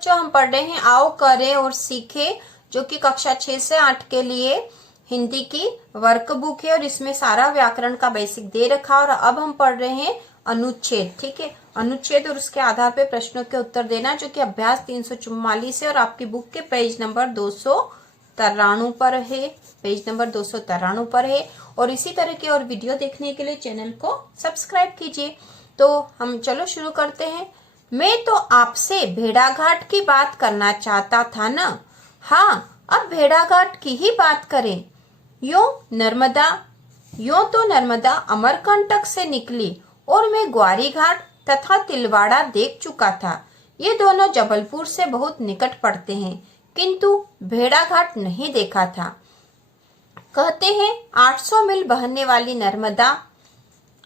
बच्चों हम पढ़ रहे हैं आओ करें और सीखे, जो कि कक्षा 6 से 8 के लिए हिंदी की वर्कबुक है और इसमें सारा व्याकरण का बेसिक दे रखा। और अब हम पढ़ रहे हैं अनुच्छेद। ठीक है, अनुच्छेद और उसके आधार पे प्रश्नों के उत्तर देना, जो कि अभ्यास 344 है और आपकी बुक के पेज नंबर 293 पर है। पेज नंबर 293 पर है। और इसी तरह के और वीडियो देखने के लिए चैनल को सब्सक्राइब कीजिए। तो हम चलो शुरू करते हैं। मैं तो आपसे भेड़ाघाट की बात करना चाहता था ना। हाँ, अब भेड़ाघाट की ही बात करें। यूं तो नर्मदा अमरकंटक से निकली और मैं ग्वारी घाट तथा तिलवाड़ा देख चुका था। ये दोनों जबलपुर से बहुत निकट पड़ते हैं, किंतु भेड़ाघाट नहीं देखा था। कहते हैं 800 मील बहने वाली नर्मदा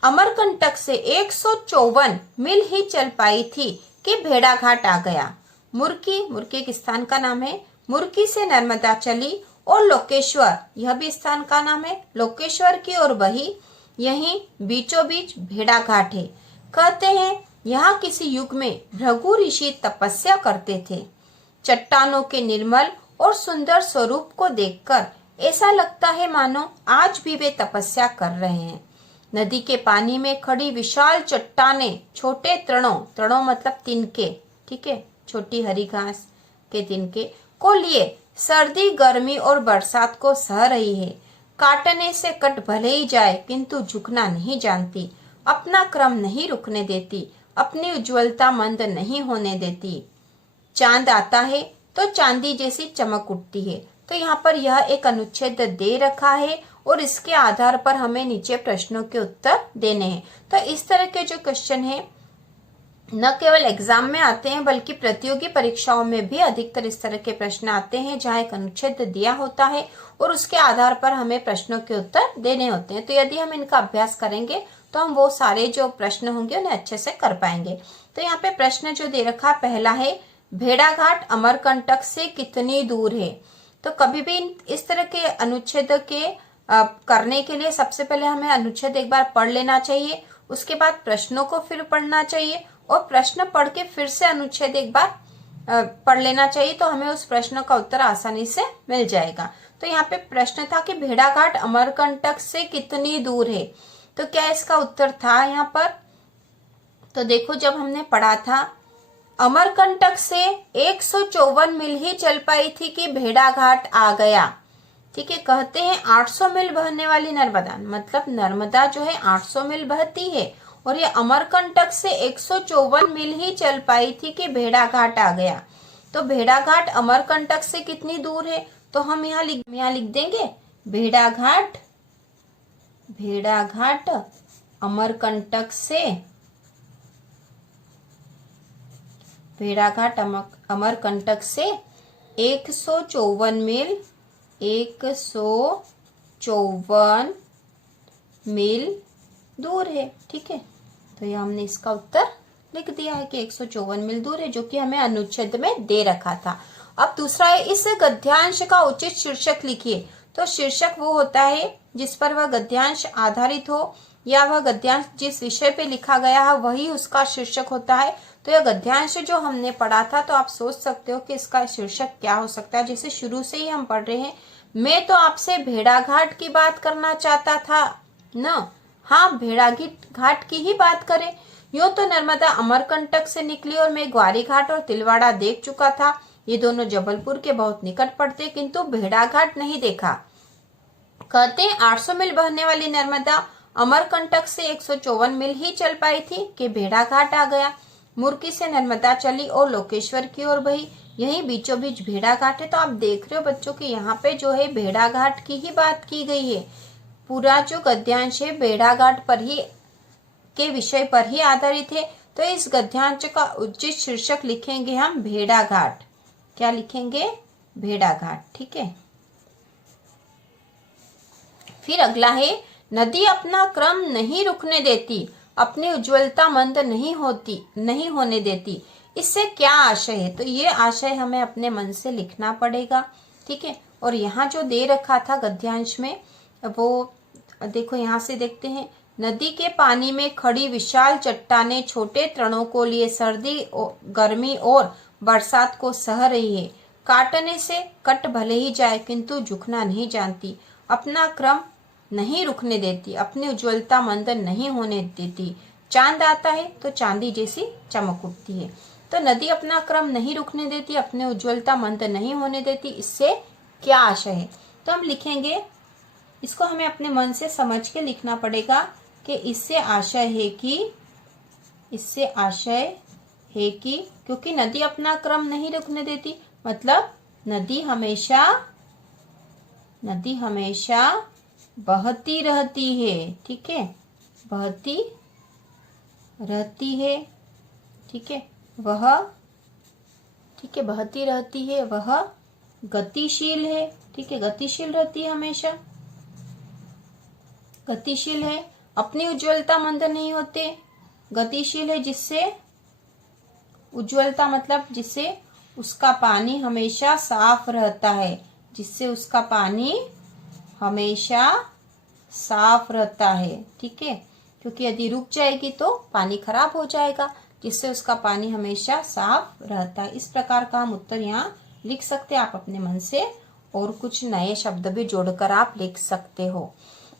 अमरकंटक से 154 मील ही चल पाई थी कि भेड़ाघाट आ गया। मुर्की एक स्थान का नाम है। मुर्की से नर्मदा चली और लोकेश्वर, यह भी स्थान का नाम है, लोकेश्वर की ओर बही। यहीं बीचों बीच भेड़ाघाट है। कहते हैं यहाँ किसी युग में भृगु ऋषि तपस्या करते थे। चट्टानों के निर्मल और सुंदर स्वरूप को देखकर ऐसा लगता है मानो आज भी वे तपस्या कर रहे हैं। नदी के पानी में खड़ी विशाल चट्टानें छोटे तृणों मतलब तिनके, ठीक है, छोटी हरी घास के तिनके को लिए सर्दी, गर्मी और बरसात को सह रही है। काटने से कट भले ही जाए, किंतु झुकना नहीं जानती, अपना क्रम नहीं रुकने देती, अपनी उज्ज्वलता मंद नहीं होने देती। चांद आता है तो चांदी जैसी चमक उठती है। तो यहाँ पर यह एक अनुच्छेद दे रखा है और इसके आधार पर हमें नीचे प्रश्नों के उत्तर देने हैं। तो इस तरह के जो क्वेश्चन है न केवल एग्जाम में आते हैं, बल्कि प्रतियोगी परीक्षाओं में भी अधिकतर इस तरह के प्रश्न आते हैं, जहाँ एक अनुच्छेद दिया होता है और उसके आधार पर हमें प्रश्नों के उत्तर देने होते हैं। तो यदि हम इनका अभ्यास करेंगे तो हम वो सारे जो प्रश्न होंगे उन्हें अच्छे से कर पाएंगे। तो यहाँ पे प्रश्न जो दे रखा, पहला है भेड़ाघाट अमरकंटक से कितनी दूर है। तो कभी भी इस तरह के अनुच्छेद के करने के लिए सबसे पहले हमें अनुच्छेद एक बार पढ़ लेना चाहिए, उसके बाद प्रश्नों को फिर पढ़ना चाहिए और प्रश्न पढ़ के फिर से अनुच्छेद एक बार पढ़ लेना चाहिए, तो हमें उस प्रश्न का उत्तर आसानी से मिल जाएगा। तो यहाँ पे प्रश्न था कि भेड़ाघाट अमरकंटक से कितनी दूर है। तो क्या इसका उत्तर था यहाँ पर, तो देखो जब हमने पढ़ा था अमरकंटक से 154 मील ही चल पाई थी कि भेड़ाघाट आ गया। ठीक है, कहते हैं 800 मील बहने वाली नर्मदा, मतलब नर्मदा जो है 800 मील बहती है और ये अमरकंटक से 154 मील ही चल पाई थी कि भेड़ाघाट आ गया। तो भेड़ाघाट अमरकंटक से कितनी दूर है, तो हम यहाँ लिख देंगे भेड़ाघाट अमरकंटक से, भेड़ाघाट अमरकंटक से 154 मील दूर है। ठीक है, तो ये हमने इसका उत्तर लिख दिया है कि 154 मील दूर है, जो कि हमें अनुच्छेद में दे रखा था। अब दूसरा है इस गद्यांश का उचित शीर्षक लिखिए। तो शीर्षक वो होता है जिस पर वह गद्यांश आधारित हो, या वह गद्यांश जिस विषय पे लिखा गया है वही उसका शीर्षक होता है। तो यह गद्यांश जो हमने पढ़ा था, तो आप सोच सकते हो कि इसका शीर्षक क्या हो सकता है। जैसे शुरू से ही हम पढ़ रहे हैं, मैं तो आपसे भेड़ाघाट की बात करना चाहता था न। हाँ, भेड़ाघाट की ही बात करें। यूं तो नर्मदा अमरकंटक से निकली और मैं ग्वारी घाट और तिलवाड़ा देख चुका था। ये दोनों जबलपुर के बहुत निकट पड़ते, किंतु भेड़ाघाट नहीं देखा। कहते हैं 800 मील बहने वाली नर्मदा अमरकंटक से 154 मील ही चल पाई थी कि भेड़ाघाट आ गया। मुर्की से नर्मदा चली और लोकेश्वर की ओर बही। यही बीचों बीच भेड़ाघाट है। तो आप देख रहे हो बच्चों कि यहाँ पे जो है भेड़ाघाट की ही बात की गई है। पूरा जो गद्यांश है भेड़ाघाट पर ही के विषय पर ही आधारित है। तो इस गद्यांश का उचित शीर्षक लिखेंगे हम भेड़ाघाट। क्या लिखेंगे? भेड़ाघाट। ठीक है, फिर अगला है नदी अपना क्रम नहीं रुकने देती, अपनी उज्ज्वलता मंद नहीं होने देती। इससे क्या आशय है? तो ये आशय हमें अपने मन से लिखना पड़ेगा। ठीक है, और यहाँ जो दे रखा था गद्यांश में, वो देखो यहाँ से देखते हैं, नदी के पानी में खड़ी विशाल चट्टानें छोटे तृणों को लिए सर्दी, गर्मी और बरसात को सह रही है। काटने से कट भले ही जाए किंतु झुकना नहीं जानती। अपना क्रम नहीं रुकने देती, अपनी उज्ज्वलता मंद नहीं होने देती। चांद आता है तो चांदी जैसी चमक उठती है। तो नदी अपना क्रम नहीं रुकने देती, अपनी उज्ज्वलता मंद नहीं होने देती। इससे क्या आशय है? तो हम लिखेंगे, इसको हमें अपने मन से समझ के लिखना पड़ेगा कि इससे आशय है कि क्योंकि नदी अपना क्रम नहीं रुकने देती, मतलब नदी हमेशा बहती रहती है। ठीक है, बहती रहती है। ठीक है, बहती रहती है। वह गतिशील है। ठीक है, गतिशील रहती है, हमेशा गतिशील है। अपनी उज्ज्वलता मंद नहीं होते, गतिशील है। जिससे उज्ज्वलता मतलब जिससे उसका पानी हमेशा साफ रहता है, जिससे उसका पानी हमेशा साफ रहता है। ठीक है, क्योंकि यदि रुक जाएगी तो पानी खराब हो जाएगा, जिससे उसका पानी हमेशा साफ रहता है। इस प्रकार का हम उत्तर यहाँ लिख सकते हैं। आप अपने मन से और कुछ नए शब्द भी जोड़कर आप लिख सकते हो।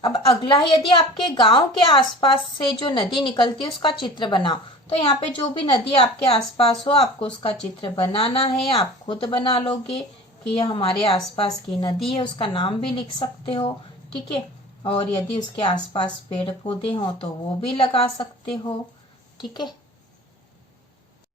अब अगला है, यदि आपके गांव के आसपास से जो नदी निकलती है उसका चित्र बनाओ। तो यहाँ पे जो भी नदी आपके आसपास हो आपको उसका चित्र बनाना है। आप खुद बना लोगे कि यह हमारे आसपास की नदी है, उसका नाम भी लिख सकते हो। ठीक है, और यदि उसके आसपास पेड़ पौधे हों तो वो भी लगा सकते हो। ठीक है।